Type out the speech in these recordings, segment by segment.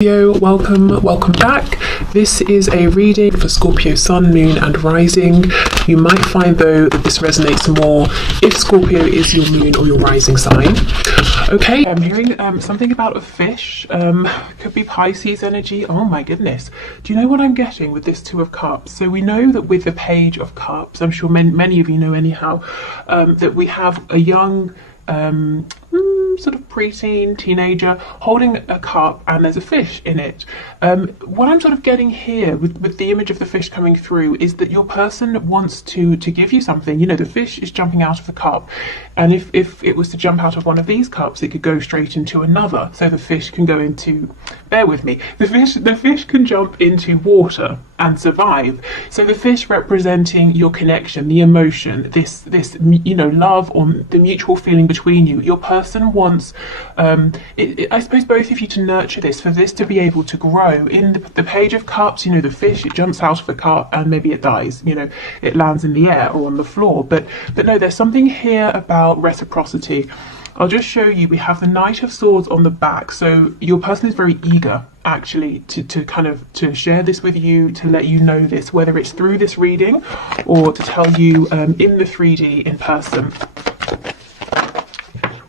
Welcome back. This is a reading for Scorpio Sun, Moon and Rising. You might find though that this resonates more if Scorpio is your moon or your rising sign. Okay, I'm hearing something about a fish. Could be Pisces energy. Oh my goodness. Do you know what I'm getting with this Two of Cups? So we know that with the Page of Cups, I'm sure many of you know anyhow, that we have a young sort of preteen teenager holding a cup and there's a fish in it. What I'm sort of getting here with the image of the fish coming through is that your person wants to give you something. You know, the fish is jumping out of the cup, and if it was to jump out of one of these cups, it could go straight into another. So the fish can go into, bear with me, the fish can jump into water and survive. So the fish representing your connection, the emotion, this you know, love or the mutual feeling between you. Your person wants, I suppose, both of you to nurture this, for this to be able to grow. In the Page of Cups, you know, the fish, it jumps out of the cup and maybe it dies, you know, it lands in the air or on the floor. But no, there's something here about reciprocity. I'll just show you. We have the Knight of Swords on the back. So your person is very eager actually to share this with you, to let you know this, whether it's through this reading or to tell you in the 3D in person.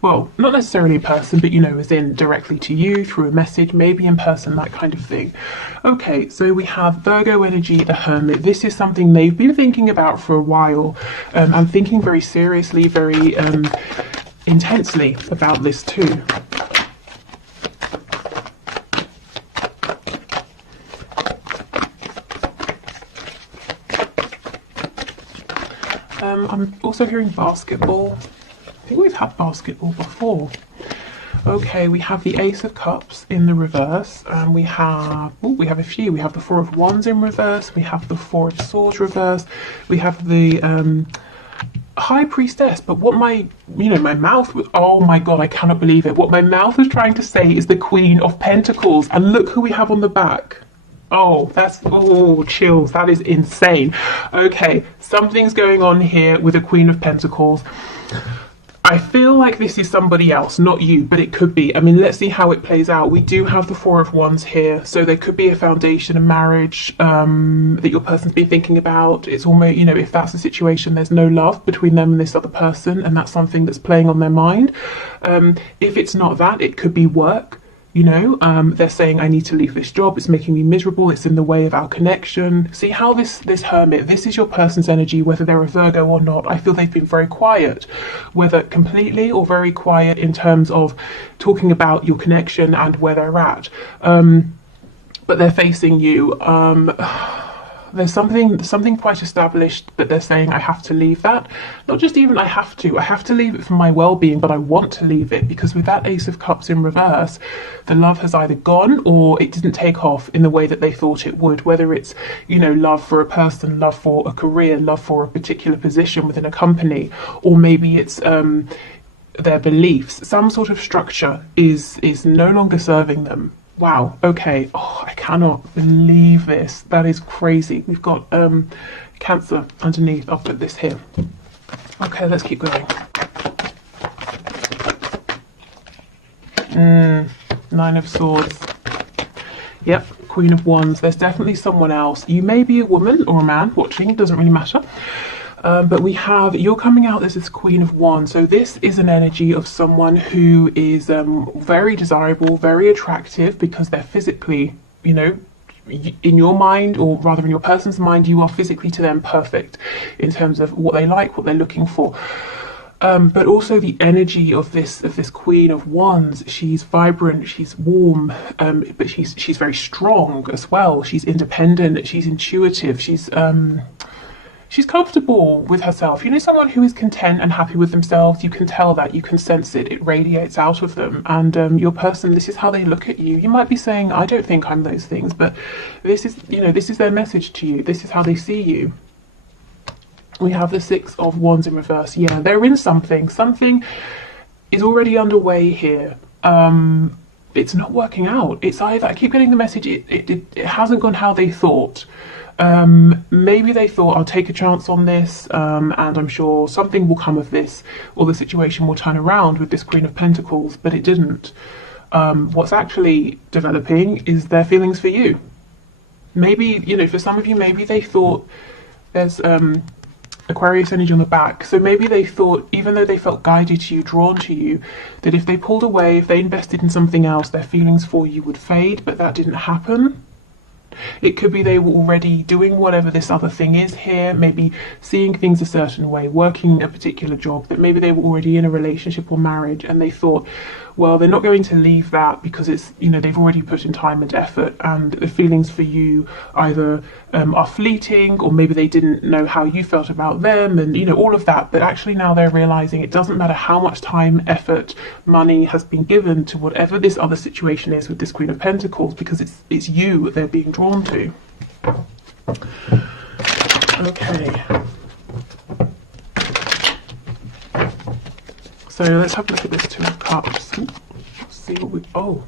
Well, not necessarily in person, but you know, as in directly to you through a message, maybe in person, that kind of thing. Okay, so we have Virgo energy, the Hermit. This is something they've been thinking about for a while. I'm thinking very seriously, very intensely about this too. I'm also hearing basketball. I think we've had basketball before. Okay, we have the Ace of Cups in the reverse, and we have a few. We have the Four of Wands in reverse. We have the Four of Swords reverse. We have the High Priestess. But what my mouth was, oh my god, I cannot believe it. What my mouth was trying to say is the Queen of Pentacles, and look who we have on the back. Oh, that's, oh, chills. That is insane. Okay, something's going on here with the Queen of Pentacles. I feel like this is somebody else, not you, but it could be. I mean, let's see how it plays out. We do have the Four of Wands here, so there could be a foundation, a marriage that your person's been thinking about. It's almost, you know, if that's the situation, there's no love between them and this other person, and that's something that's playing on their mind. If it's not that, it could be work. You know, they're saying, I need to leave this job, it's making me miserable, it's in the way of our connection. See how this Hermit, this is your person's energy, whether they're a Virgo or not. I feel they've been very quiet, whether completely or very quiet in terms of talking about your connection and where they're at. But they're facing you. There's something quite established, but they're saying, I have to leave that. Not just even I have to leave it for my well-being, but I want to leave it, because with that Ace of Cups in reverse, the love has either gone or it didn't take off in the way that they thought it would, whether it's, you know, love for a person, love for a career, love for a particular position within a company, or maybe it's their beliefs. Some sort of structure is no longer serving them. Wow, okay. Oh, I cannot believe this. That is crazy. We've got Cancer underneath. I'll put this here. Okay, let's keep going. Nine of Swords. Yep, Queen of Wands. There's definitely someone else. You may be a woman or a man watching, doesn't really matter. But we have, you're coming out as this Queen of Wands. So this is an energy of someone who is very desirable, very attractive, because they're physically, you know, in your mind, or rather in your person's mind, you are physically to them perfect in terms of what they like, what they're looking for. But also the energy of this Queen of Wands, she's vibrant, she's warm, but she's very strong as well. She's independent, she's intuitive, she's comfortable with herself. You know, someone who is content and happy with themselves, you can tell that, you can sense it, it radiates out of them. And your person, this is how they look at you. You might be saying, I don't think I'm those things, but this is, you know, this is their message to you. This is how they see you. We have the Six of Wands in reverse. Yeah, they're in something. Something is already underway here. It's not working out. It's either, I keep getting the message, it hasn't gone how they thought. Maybe they thought, I'll take a chance on this, and I'm sure something will come of this, or the situation will turn around with this Queen of Pentacles, but it didn't. what's actually developing is their feelings for you. Maybe, you know, for some of you, maybe they thought there's Aquarius energy on the back. So maybe they thought, even though they felt guided to you, drawn to you, that if they pulled away, if they invested in something else, their feelings for you would fade, but that didn't happen. It could be they were already doing whatever this other thing is here, maybe seeing things a certain way, working a particular job, that maybe they were already in a relationship or marriage, and they thought, well, they're not going to leave that because it's, you know, they've already put in time and effort, and the feelings for you either are fleeting, or maybe they didn't know how you felt about them, and, you know, all of that. But actually now they're realizing it doesn't matter how much time, effort, money has been given to whatever this other situation is with this Queen of Pentacles, because it's you they're being drawn to. Okay. So let's have a look at this Two of Cups. Let's see what we... Oh.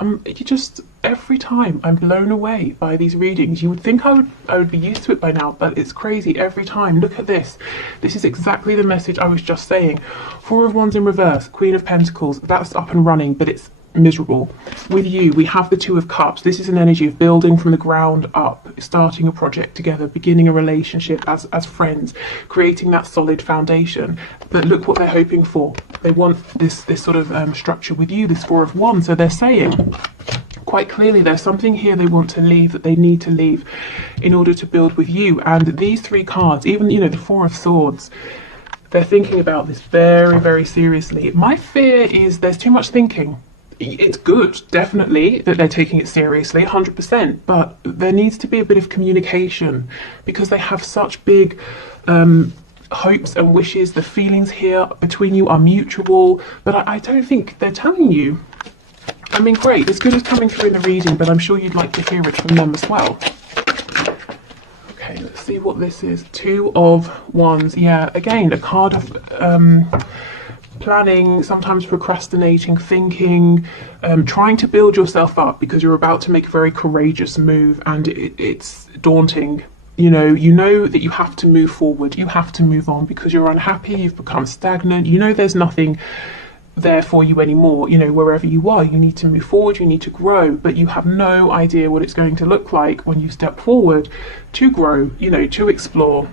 You just... Every time I'm blown away by these readings. You would think I would be used to it by now, but it's crazy every time. Look at this. This is exactly the message I was just saying. Four of Wands in reverse, Queen of Pentacles. That's up and running, but it's miserable. With you, we have the Two of Cups. This is an energy of building from the ground up, starting a project together, beginning a relationship as friends, creating that solid foundation. But look what they're hoping for. They want this sort of structure with you, this Four of Wands. So they're saying quite clearly there's something here they want to leave, that they need to leave in order to build with you. And these three cards, even, you know, the Four of Swords, they're thinking about this very, very seriously. My fear is there's too much thinking. It's good, definitely, that they're taking it seriously, 100%, but there needs to be a bit of communication, because they have such big hopes and wishes. The feelings here between you are mutual, but I don't think they're telling you. I mean, great, it's good as coming through in the reading, but I'm sure you'd like to hear it from them as well. Okay, let's see what this is. Two of Wands. Yeah, again, a card of planning, sometimes procrastinating, thinking, trying to build yourself up because you're about to make a very courageous move, and it's daunting. You know that you have to move forward, you have to move on because you're unhappy, you've become stagnant, you know there's nothing there for you anymore. You know, wherever you are, you need to move forward, you need to grow, but you have no idea what it's going to look like when you step forward to grow, you know, to explore.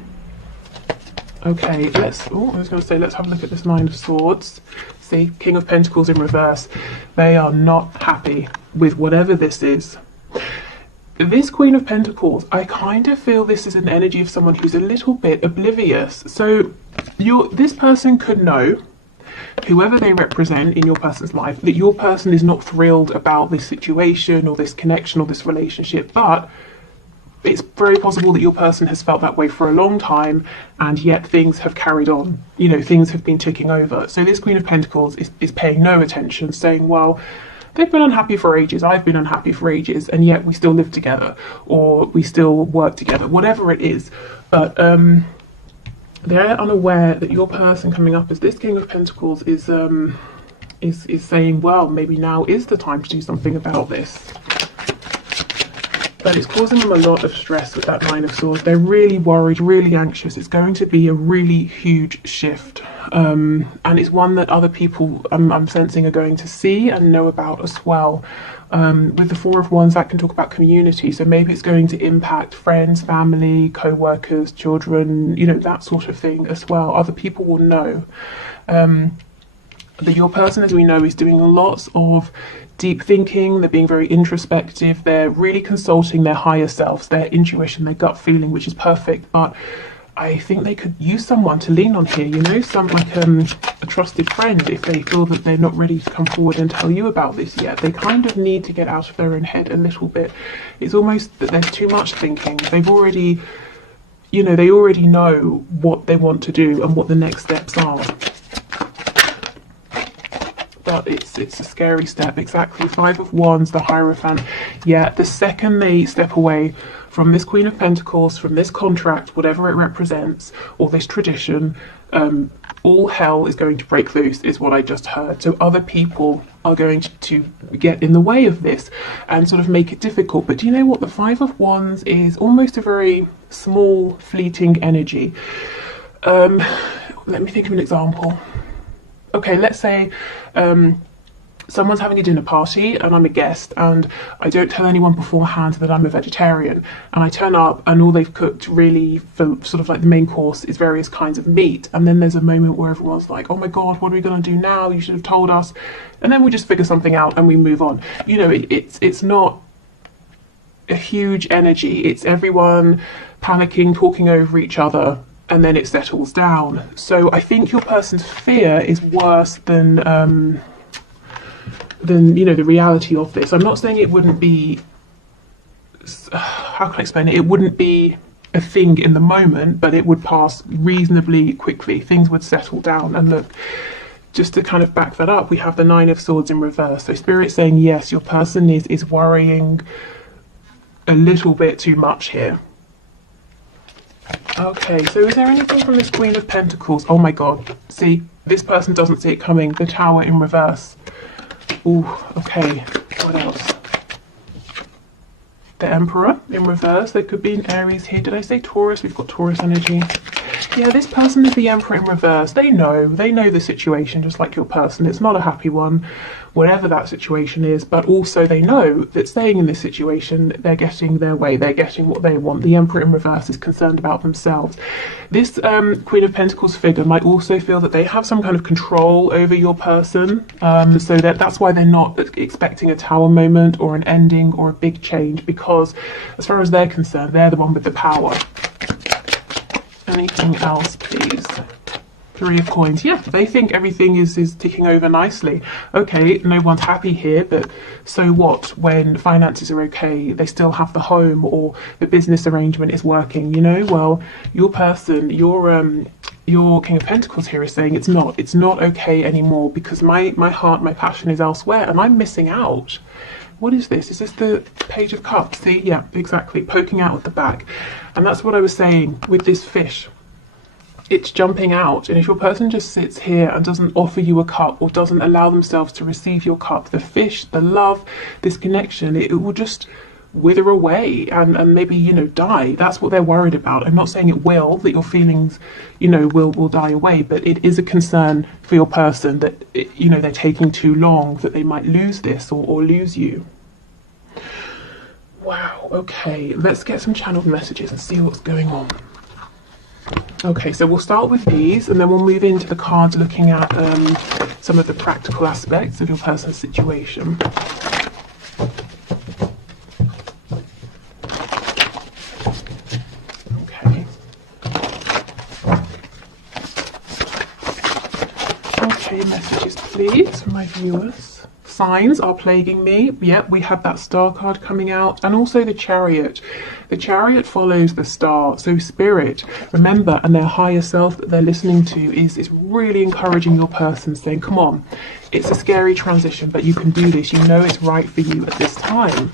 Okay, I was going to say, let's have a look at this Nine of Swords. See, King of Pentacles in reverse. They are not happy with whatever this is. This Queen of Pentacles, I kind of feel this is an energy of someone who's a little bit oblivious. So this person could know, whoever they represent in your person's life, that your person is not thrilled about this situation or this connection or this relationship, but it's very possible that your person has felt that way for a long time, and yet things have carried on. You know, things have been ticking over. So this Queen of Pentacles is paying no attention, saying, well, they've been unhappy for ages, I've been unhappy for ages, and yet we still live together, or we still work together, whatever it is. But they're unaware that your person coming up as this King of Pentacles is saying, well, maybe now is the time to do something about this. But it's causing them a lot of stress with that Nine of Swords. They're really worried, really anxious. It's going to be a really huge shift. And it's one that other people, I'm sensing, are going to see and know about as well. With the Four of Wands, that can talk about community. So maybe it's going to impact friends, family, co-workers, children, you know, that sort of thing as well. Other people will know. That your person, as we know, is doing lots of deep thinking. They're being very introspective. They're really consulting their higher selves, their intuition, their gut feeling, which is perfect. But I think they could use someone to lean on here, you know, like a trusted friend, if they feel that they're not ready to come forward and tell you about this yet. They kind of need to get out of their own head a little bit. It's almost that there's too much thinking. They've already, you know, they already know what they want to do and what the next steps are. But it's a scary step. Exactly. Five of Wands, the Hierophant. Yeah, the second they step away from this Queen of Pentacles, from this contract, whatever it represents, or this tradition, all hell is going to break loose, is what I just heard. So other people are going to get in the way of this and sort of make it difficult. But do you know what? The Five of Wands is almost a very small, fleeting energy. Let me think of an example. Okay, let's say someone's having a dinner party and I'm a guest and I don't tell anyone beforehand that I'm a vegetarian, and I turn up and all they've cooked really for sort of like the main course is various kinds of meat, and then there's a moment where everyone's like, oh my god, what are we going to do now, you should have told us, and then we just figure something out and we move on. You know, it's not a huge energy, it's everyone panicking, talking over each other, and then it settles down. So I think your person's fear is worse than you know, the reality of this. I'm not saying it wouldn't be, how can I explain it? It wouldn't be a thing in the moment, but it would pass reasonably quickly. Things would settle down. And look, just to kind of back that up, we have the Nine of Swords in reverse. So Spirit saying, yes, your person is worrying a little bit too much here. Okay, so is there anything from this Queen of Pentacles? Oh my god, see, this person doesn't see it coming. The Tower in reverse. Ooh, okay, what else? The Emperor in reverse. There could be an Aries here. Did I say Taurus? We've got Taurus energy. Yeah, this person is the Emperor in reverse. They know the situation, just like your person. It's not a happy one, whatever that situation is, but also they know that staying in this situation, they're getting their way, they're getting what they want. The Emperor in reverse is concerned about themselves. This Queen of Pentacles figure might also feel that they have some kind of control over your person, so that's why they're not expecting a Tower moment or an ending or a big change, because as far as they're concerned, they're the one with the power. Anything else, please? Three of Coins. Yeah, they think everything is ticking over nicely. Okay, no one's happy here, but so what when finances are okay, they still have the home or the business arrangement is working, you know? Well, your person, your King of Pentacles here is saying it's not okay anymore, because my heart, my passion is elsewhere and I'm missing out. What is this? Is this the Page of Cups? See, yeah, exactly, poking out at the back. And that's what I was saying with this fish. It's jumping out, and if your person just sits here and doesn't offer you a cup or doesn't allow themselves to receive your cup, the fish, the love, this connection, it will just wither away and maybe, you know, die. That's what they're worried about. I'm not saying it will, that your feelings, you know, will die away, but it is a concern for your person that, you know, they're taking too long, that they might lose this or lose you. Wow, okay, let's get some channeled messages and see what's going on. Okay, so we'll start with these and then we'll move into the cards looking at some of the practical aspects of your person's situation. Okay. Okay, messages please from my viewers. Signs are plaguing me. Yep, we have that Star card coming out, and also the Chariot. The Chariot follows the Star, so Spirit, remember, and their higher self that they're listening to is really encouraging your person, saying, come on, it's a scary transition, but you can do this. You know it's right for you at this time.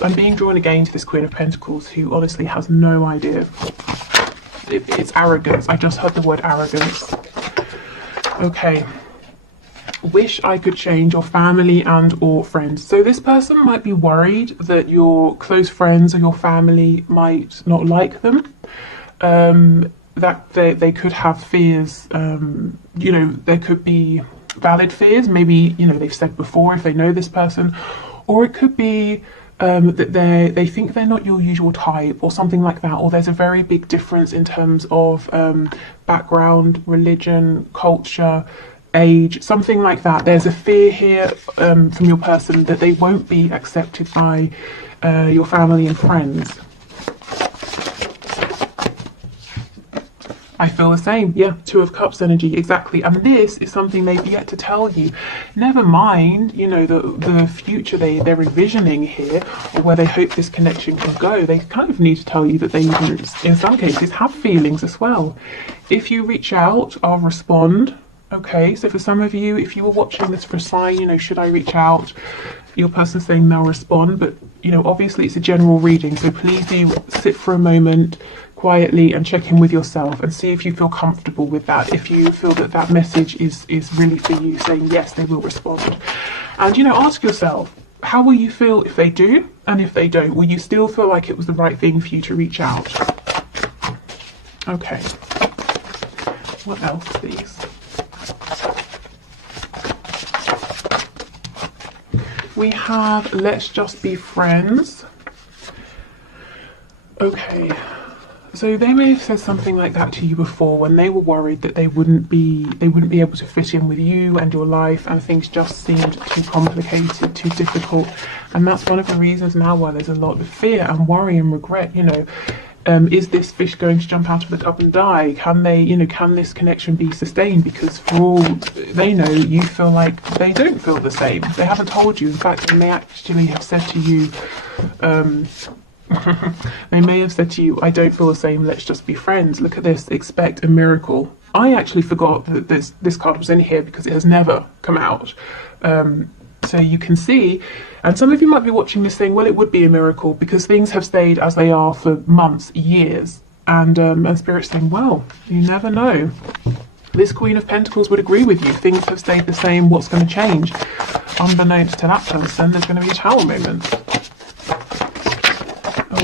I'm being drawn again to this Queen of Pentacles, who honestly has no idea. It's arrogance. I just heard the word arrogance. Okay. Wish I could change your family and or friends. So this person might be worried that your close friends or your family might not like them, that they could have fears, you know, there could be valid fears, maybe, you know, they've said before if they know this person, or it could be that they think they're not your usual type or something like that, or there's a very big difference in terms of background, religion, culture, age, something like that. There's a fear here from your person that they won't be accepted by your family and friends. I feel the same. Yeah, Two of Cups energy, exactly. And this is something they've yet to tell you. Never mind, you know, the future they're envisioning here, or where they hope this connection can go. They kind of need to tell you that they even, in some cases, have feelings as well. If you reach out, I'll respond. Okay, so for some of you, if you were watching this for a sign, you know, should I reach out? Your person's saying they'll respond, but, you know, obviously it's a general reading, so please do sit for a moment quietly and check in with yourself and see if you feel comfortable with that. If you feel that that message is really for you, saying yes, they will respond. And, you know, ask yourself, how will you feel if they do? And if they don't, will you still feel like it was the right thing for you to reach out? Okay. What else, please? We have let's just be friends. Okay. So they may have said something like that to you before when they were worried that they wouldn't be able to fit in with you and your life, and things just seemed too complicated, too difficult. And that's one of the reasons now why there's a lot of fear and worry and regret, you know. Is this fish going to jump out of the cup and die? Can they, you know, can this connection be sustained? Because for all they know, you feel like they don't feel the same. They haven't told you. In fact, they may actually have said to you, they may have said to you, I don't feel the same, let's just be friends. Look at this, expect a miracle. I actually forgot that this card was in here because it has never come out. So you can see, and some of you might be watching this saying, well, it would be a miracle because things have stayed as they are for months, years. And Spirit's saying, well, you never know. This Queen of Pentacles would agree with you. Things have stayed the same. What's going to change? Unbeknownst to that person, there's going to be a Tower moment.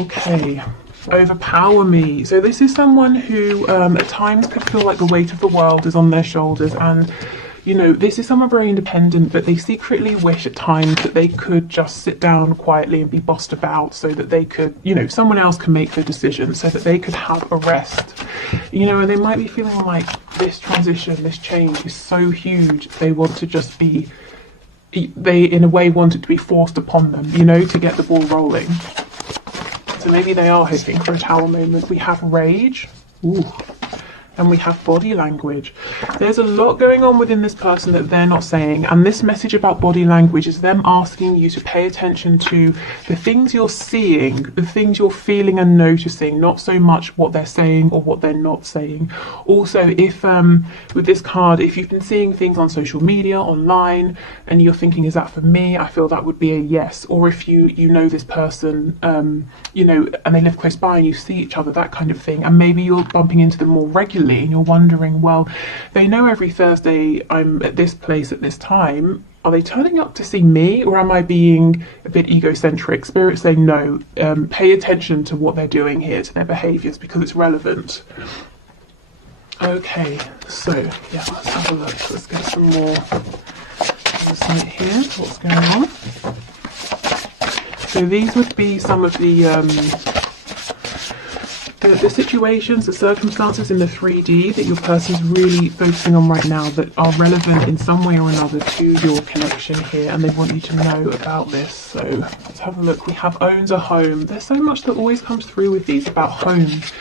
Okay. Overpower me. So this is someone who at times could feel like the weight of the world is on their shoulders, and you know, this is someone very independent, but they secretly wish at times that they could just sit down quietly and be bossed about so that they could, you know, someone else can make the decision so that they could have a rest. You know, and they might be feeling like this transition, this change is so huge, they want to just be, they in a way want it to be forced upon them, you know, to get the ball rolling. So maybe they are hoping for a Tower moment. We have rage. Ooh. And we have body language. There's a lot going on within this person that they're not saying, and this message about body language is them asking you to pay attention to the things you're seeing, the things you're feeling and noticing, not so much what they're saying or what they're not saying. Also, if with this card, if you've been seeing things on social media, online, and you're thinking, is that for me? I feel that would be a yes. Or if you know this person, you know, and they live close by and you see each other, that kind of thing, and maybe you're bumping into them more regularly, and you're wondering, well, they know every Thursday I'm at this place at this time. Are they turning up to see me, or am I being a bit egocentric? Spirit saying no, pay attention to what they're doing here, to their behaviours, because it's relevant. Okay, so yeah, let's have a look. Let's get some more insight here. What's going on? So these would be some of the situations, the circumstances in the 3D that your person's really focusing on right now that are relevant in some way or another to your connection here, and they want you to know about this. So let's have a look. We have owns a home. There's so much that always comes through with these about homes.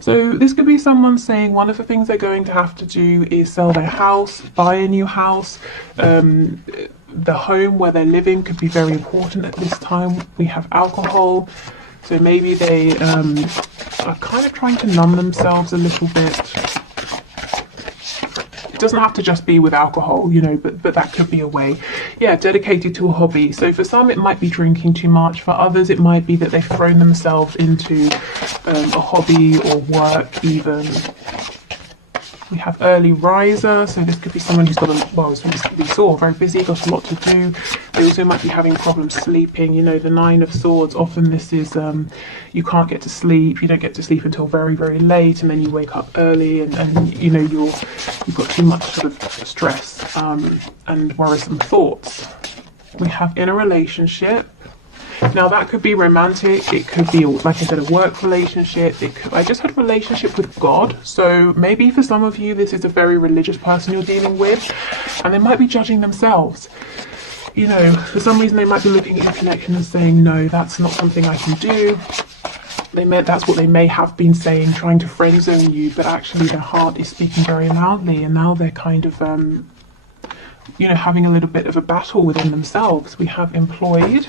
So this could be someone saying one of the things they're going to have to do is sell their house, buy a new house. The home where they're living could be very important at this time. We have alcohol. So maybe they are kind of trying to numb themselves a little bit. It doesn't have to just be with alcohol, you know, but that could be a way. Yeah, dedicated to a hobby. So for some it might be drinking too much. For others it might be that they've thrown themselves into a hobby or work even. We have early riser, so this could be someone who's got we saw, very busy, got a lot to do. They also might be having problems sleeping. You know, the 9 of Swords, often this is, you can't get to sleep, you don't get to sleep until very, very late, and then you wake up early, and you know, you've got too much sort of stress and worrisome thoughts. We have in a relationship. Now that could be romantic, it could be, like I said, a work relationship, I just had a relationship with God, so maybe for some of you this is a very religious person you're dealing with, and they might be judging themselves. You know, for some reason they might be looking at your connection and saying, no, that's not something I can do. That's what they may have been saying, trying to friend zone you, but actually their heart is speaking very loudly, and now they're kind of, you know, having a little bit of a battle within themselves. We have employed.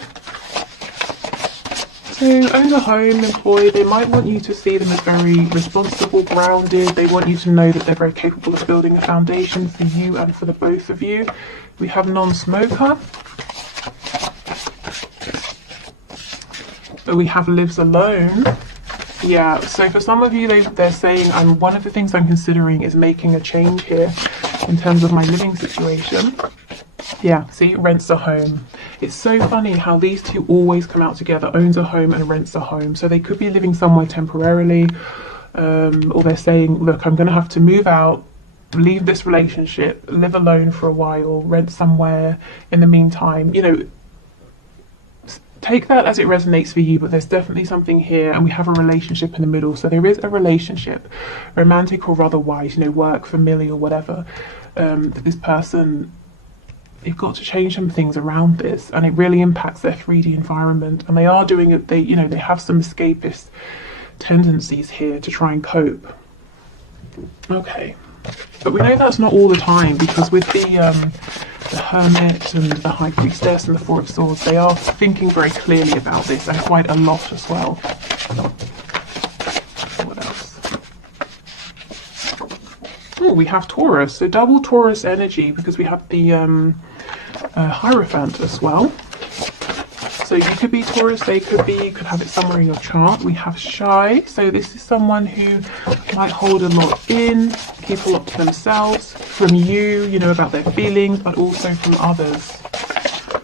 So own a home, employed, they might want you to see them as very responsible, grounded. They want you to know that they're very capable of building a foundation for you and for the both of you. We have non-smoker. We have lives alone. Yeah, so for some of you, they're saying, one of the things I'm considering is making a change here in terms of my living situation. Yeah, see, rents a home. It's so funny how these two always come out together, owns a home and rents a home. So they could be living somewhere temporarily, or they're saying, look, I'm going to have to move out, leave this relationship, live alone for a while, rent somewhere in the meantime. You know, take that as it resonates for you, but there's definitely something here, and we have a relationship in the middle. So there is a relationship, romantic or otherwise, you know, work, familiar, whatever, that this person, they've got to change some things around this, and it really impacts their 3D environment. And they are doing it, they, you know, they have some escapist tendencies here to try and cope. Okay, but we know that's not all the time, because with the Hermit and the High Priestess and the Four of Swords, they are thinking very clearly about this, and quite a lot as well. What else? Oh, we have Taurus, so double Taurus energy, because we have the Hierophant as well. So you could be Taurus, they could be, you could have it somewhere in your chart. We have Shy, so this is someone who might hold a lot in, keep a lot to themselves, from you, you know, about their feelings, but also from others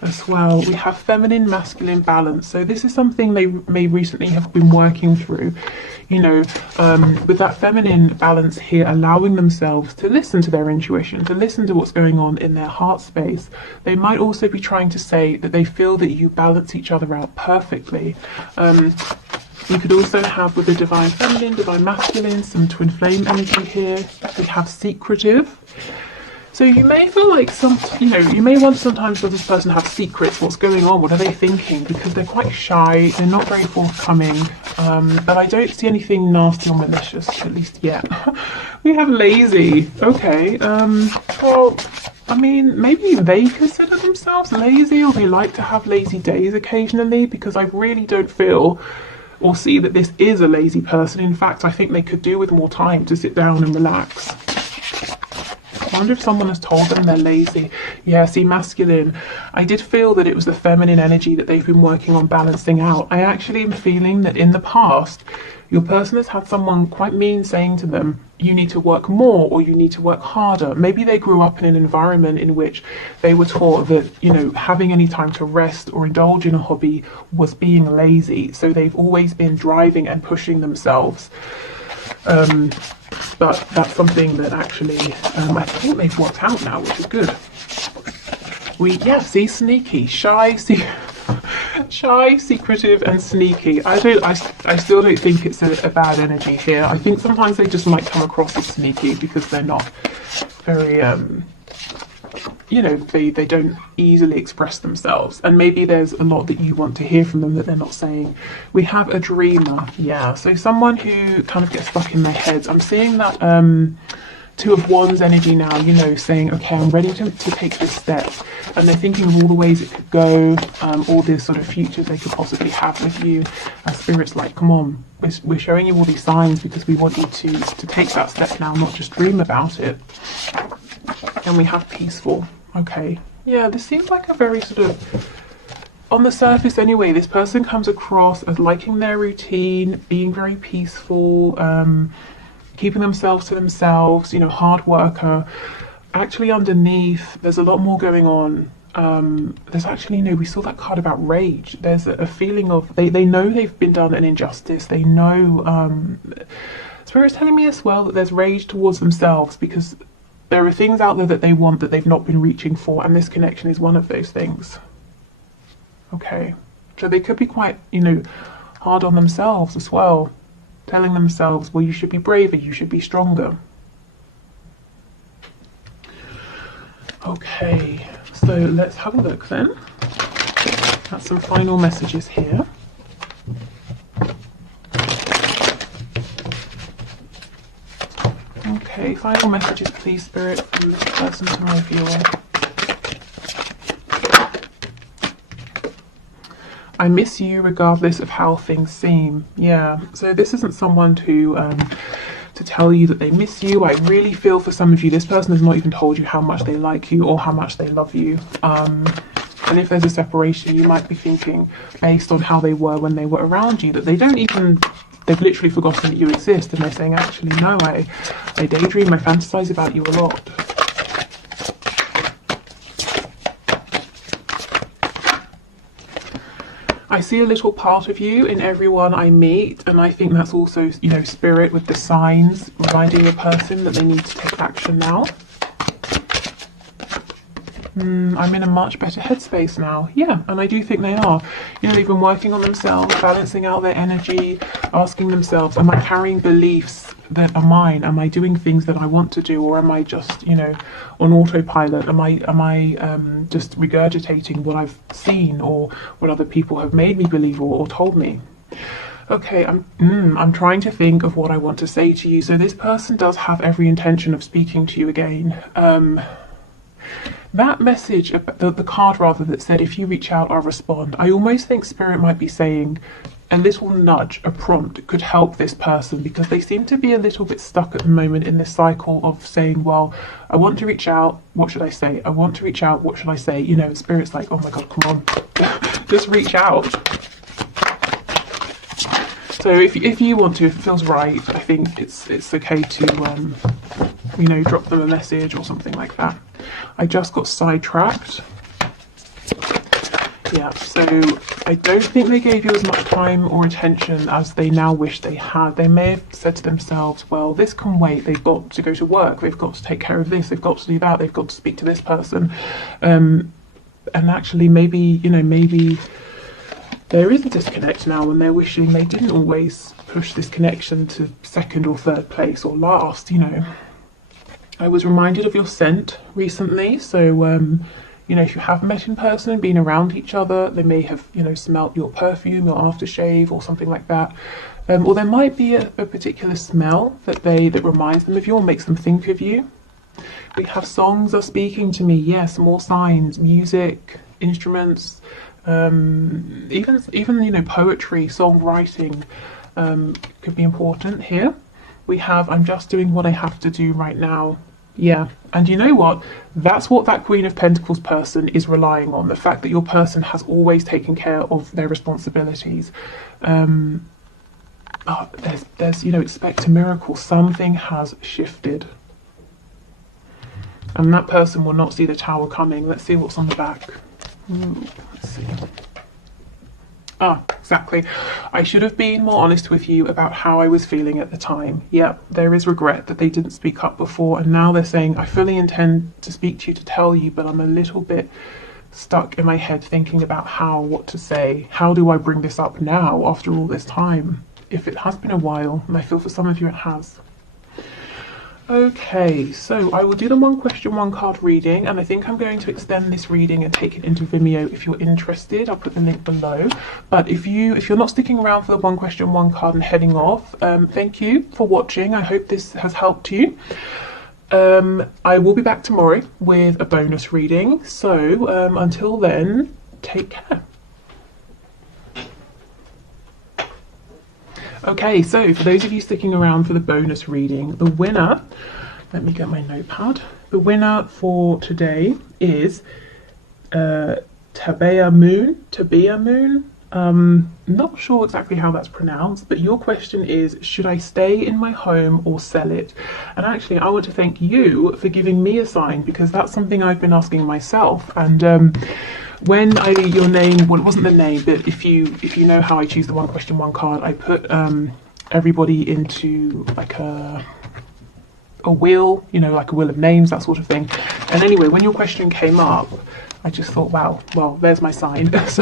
as well. We have Feminine, Masculine balance. So this is something they may recently have been working through, you know, with that feminine balance here, allowing themselves to listen to their intuition, to listen to what's going on in their heart space. They might also be trying to say that they feel that you balance each other out perfectly. You could also have, with the Divine Feminine, Divine Masculine, some Twin Flame energy here. We have Secretive. So you may feel like you may wonder sometimes, does this person have secrets? What's going on? What are they thinking? Because they're quite shy, they're not very forthcoming, but I don't see anything nasty or malicious, at least yet. We have Lazy. Okay, well, I mean, maybe they consider themselves lazy, or they like to have lazy days occasionally, because I really don't feel or see that this is a lazy person. In fact, I think they could do with more time to sit down and relax. I wonder if someone has told them they're lazy. Yeah, see, masculine. I did feel that it was the feminine energy that they've been working on balancing out. I actually am feeling that in the past, your person has had someone quite mean saying to them, you need to work more, or you need to work harder. Maybe they grew up in an environment in which they were taught that, you know, having any time to rest or indulge in a hobby was being lazy. So they've always been driving and pushing themselves. But that's something that actually I think they've worked out now, which is good. See, sneaky, shy, secretive, and sneaky. I still don't think it's a bad energy here. I think sometimes they just might come across as sneaky because they're not very you know, they don't easily express themselves, and maybe there's a lot that you want to hear from them that they're not saying. We have a dreamer. Yeah, so someone who kind of gets stuck in their heads. I'm seeing that Two of Wands energy now, you know, saying, okay, I'm ready to take this step, and they're thinking of all the ways it could go, all the sort of futures they could possibly have with you. Spirit's like, come on, we're showing you all these signs because we want you to take that step now, not just dream about it. And we have peaceful. Okay, yeah, this seems like a very sort of, on the surface anyway, this person comes across as liking their routine, being very peaceful, keeping themselves to themselves, you know, hard worker. Actually underneath, there's a lot more going on. There's actually, we saw that card about rage. There's a feeling of, they know they've been done an injustice. They know, Spirit's telling me as well that there's rage towards themselves, because there are things out there that they want that they've not been reaching for, and this connection is one of those things. Okay, so they could be quite, you know, hard on themselves as well, telling themselves, well, you should be braver, you should be stronger. Okay, so let's have a look then at some final messages here. Okay, final messages, please, Spirit, from this person to my viewer. I miss you regardless of how things seem. Yeah, so this isn't someone to tell you that they miss you. I really feel for some of you, this person has not even told you how much they like you or how much they love you. And if there's a separation, you might be thinking, based on how they were when they were around you, that they don't even, they've literally forgotten that you exist, and they're saying, actually, no, I daydream, I fantasize about you a lot. I see a little part of you in everyone I meet, and I think that's also, you know, Spirit with the signs reminding a person that they need to take action now. I'm in a much better headspace now. Yeah, and I do think they are. You know, they've been working on themselves, balancing out their energy, asking themselves, am I carrying beliefs that are mine? Am I doing things that I want to do, or am I just, you know, on autopilot? Am I just regurgitating what I've seen or what other people have made me believe or told me? Okay, I'm trying to think of what I want to say to you. So this person does have every intention of speaking to you again. That message, the card rather, that said, if you reach out, I'll respond. I almost think Spirit might be saying a little nudge, a prompt could help this person, because they seem to be a little bit stuck at the moment in this cycle of saying, well, I want to reach out, what should I say? I want to reach out, what should I say? You know, Spirit's like, oh my God, come on, just reach out. So if you want to, if it feels right, I think it's okay to, you know, drop them a message or something like that. I just got sidetracked. Yeah, so I don't think they gave you as much time or attention as they now wish they had. They may have said to themselves, well, this can wait. They've got to go to work. They've got to take care of this. They've got to do that. They've got to speak to this person. And actually, maybe, you know, maybe there is a disconnect now, and they're wishing they didn't always push this connection to second or third place or last, you know. I was reminded of your scent recently, so you know, if you have met in person and been around each other, they may have, you know, smelt your perfume, your aftershave, or something like that. Or there might be a particular smell that reminds them of you or makes them think of you. We have songs are speaking to me. Yes, more signs, music, instruments, even you know, poetry, songwriting could be important here. We have, I'm just doing what I have to do right now. Yeah, and you know what? That's what that Queen of Pentacles person is relying on. The fact that your person has always taken care of their responsibilities. There's you know, expect a miracle. Something has shifted. And that person will not see the Tower coming. Let's see what's on the back. Let's see. Ah, exactly. I should have been more honest with you about how I was feeling at the time. Yep, there is regret that they didn't speak up before, and now they're saying, I fully intend to speak to you, to tell you, but I'm a little bit stuck in my head thinking about what to say. How do I bring this up now after all this time? If it has been a while, and I feel for some of you it has. Okay, so I will do the one question, one card reading, and I think I'm going to extend this reading and take it into Vimeo if you're interested. I'll put the link below. But if you're not sticking around for the one question, one card and heading off, thank you for watching. I hope this has helped you. I will be back tomorrow with a bonus reading. So until then, take care. Okay, so for those of you sticking around for the bonus reading, the winner, let me get my notepad. The winner for today is Tabea Moon. Not sure exactly how that's pronounced, but your question is, should I stay in my home or sell it? And actually, I want to thank you for giving me a sign, because that's something I've been asking myself. And when your name, well, it wasn't the name, but if you know how I choose the one question, one card, I put everybody into like a wheel, you know, like a wheel of names, that sort of thing. And anyway, when your question came up, I just thought, wow, well, there's my sign. So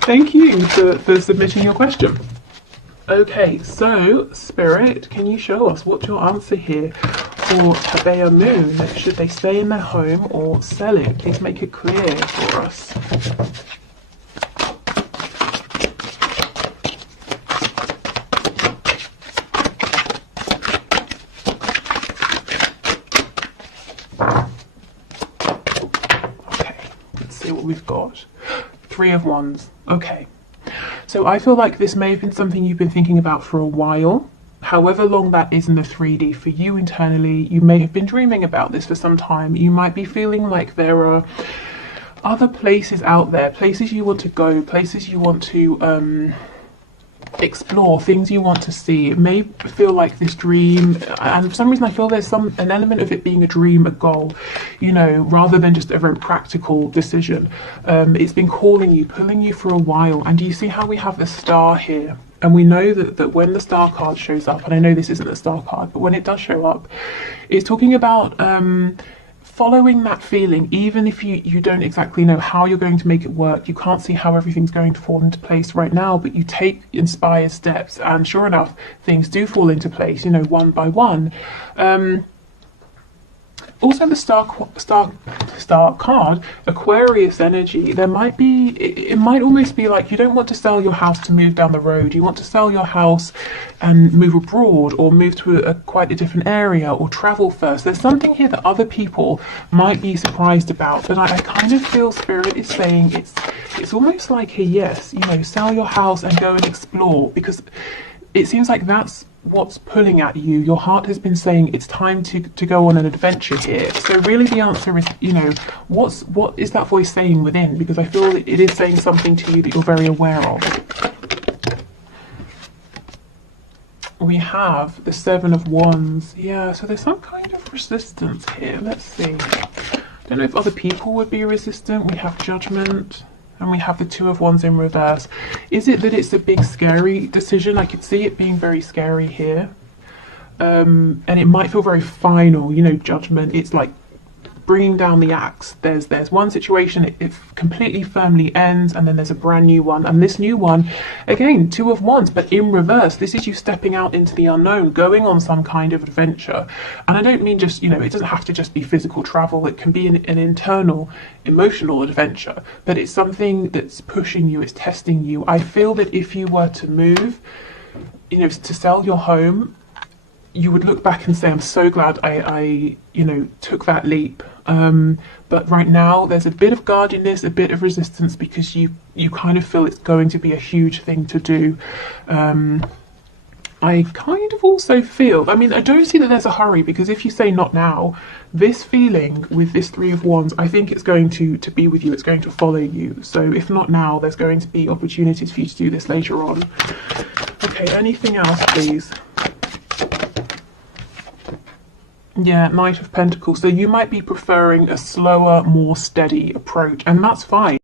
thank you for submitting your question. Okay, so Spirit, can you show us what's your answer here for Tabea Moon? Should they stay in their home or sell it? Please make it clear for us. Okay, let's see what we've got. Three of Wands. Okay. So I feel like this may have been something you've been thinking about for a while. However long that is in the 3D for you internally, you may have been dreaming about this for some time. You might be feeling like there are other places out there, places you want to go, places you want to explore, things you want to see. It may feel like this dream, and for some reason I feel there's an element of it being a dream, a goal, you know, rather than just a very practical decision. It's been calling you, pulling you for a while. And do you see how we have the star here? And we know that when the star card shows up, and I know this isn't the star card, but when it does show up, it's talking about following that feeling, even if you don't exactly know how you're going to make it work, you can't see how everything's going to fall into place right now, but you take inspired steps, and sure enough, things do fall into place, you know, one by one. Also, the star card, Aquarius energy. There might be, it might almost be like you don't want to sell your house to move down the road. You want to sell your house and move abroad, or move to quite a different area, or travel first. There's something here that other people might be surprised about, but I kind of feel Spirit is saying it's almost like a yes, you know, sell your house and go and explore, because it seems like that's what's pulling at you. Your heart has been saying it's time to go on an adventure here. So really the answer is, you know, what is that voice saying within? Because I feel it is saying something to you that you're very aware of. We have the Seven of Wands. Yeah, so there's some kind of resistance here. Let's see. I don't know if other people would be resistant. We have Judgment. And we have the Two of Wands in reverse. Is it that it's a big scary decision? I could see it being very scary here. And it might feel very final, you know, Judgment. It's like bringing down the axe. There's one situation, it completely firmly ends, and then there's a brand new one. And this new one, again, Two of Wands, but in reverse. This is you stepping out into the unknown, going on some kind of adventure. And I don't mean just, you know, it doesn't have to just be physical travel. It can be an internal, emotional adventure, but it's something that's pushing you, it's testing you. I feel that if you were to move, you know, to sell your home, you would look back and say, I'm so glad I you know, took that leap. But right now there's a bit of guardedness, a bit of resistance, because you kind of feel it's going to be a huge thing to do. I kind of also feel, I mean, I don't see that there's a hurry, because if you say not now, this feeling with this Three of Wands, I think it's going to be with you, it's going to follow you. So if not now, there's going to be opportunities for you to do this later on. Okay, anything else, please? Yeah, Knight of Pentacles. So you might be preferring a slower, more steady approach, and that's fine.